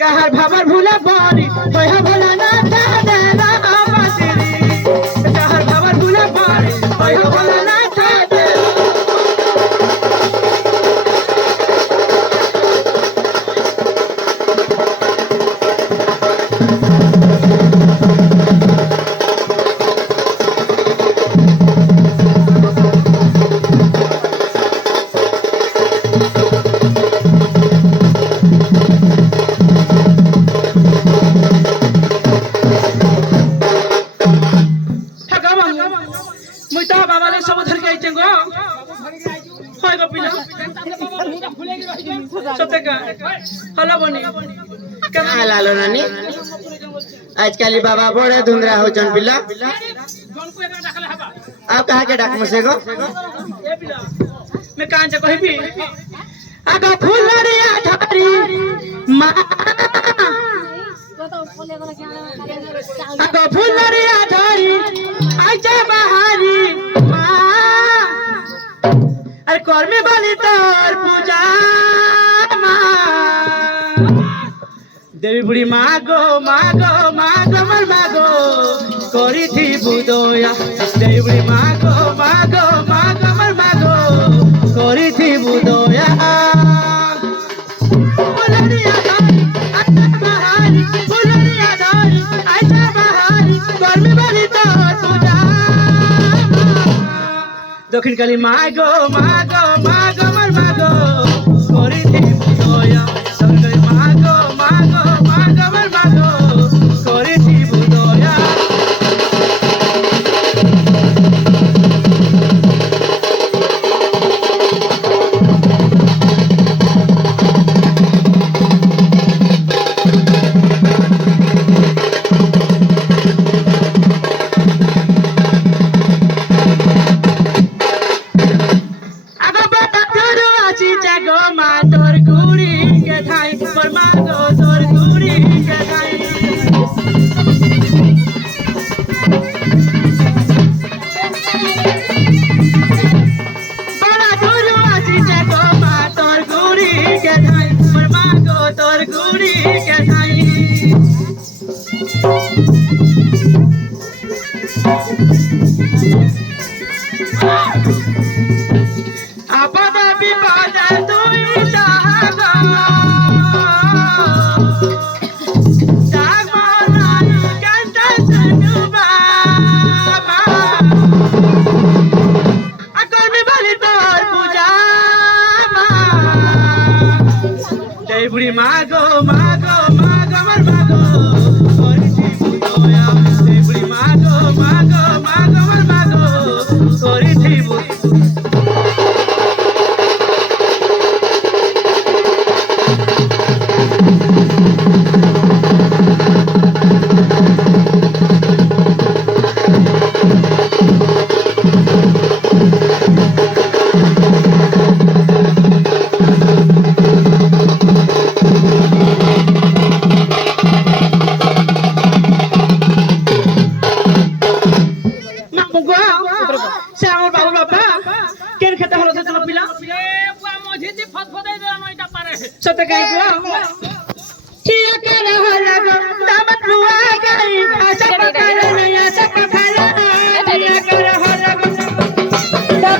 কাহার ভাবার ভুলা বলি কইহা ভোলা না দে না আমাসিরি কাহার ভাবার ভুলা বলি কইহা ভোলা না দে लालो नानी आजकल बाबा बड़े धुंधरा हो जन पिला आप कहा के डाक मुसे को मैं कहां जा कहबी आगा फुलरिया धरी मां आगा फुलरिया धरी आजा बहारी मां अरे कर्मे बाली तोर पूजा देवी बुढ़ी मागो मागो मागो मर मागो करी थी बुदोया देवी बुढ़ी मागो मागो मागो मर मागो करी थी बुदोया फुलरिया धरी आजा बहारी फुलरिया धरी आजा बहारी कर्मे बाली तोर पूजा दक्षिण काली मागो मागो मागो मर मागो करी थी बुदोया दक्षिण काली मागो मागो मागो मर मागो करी थी बुदोया बुढ़ी मागो मागो मागो मर मागो करी थी बुदोया बुढ़ी मागो मागो मागो मर मागो करी थी सत्य कहीं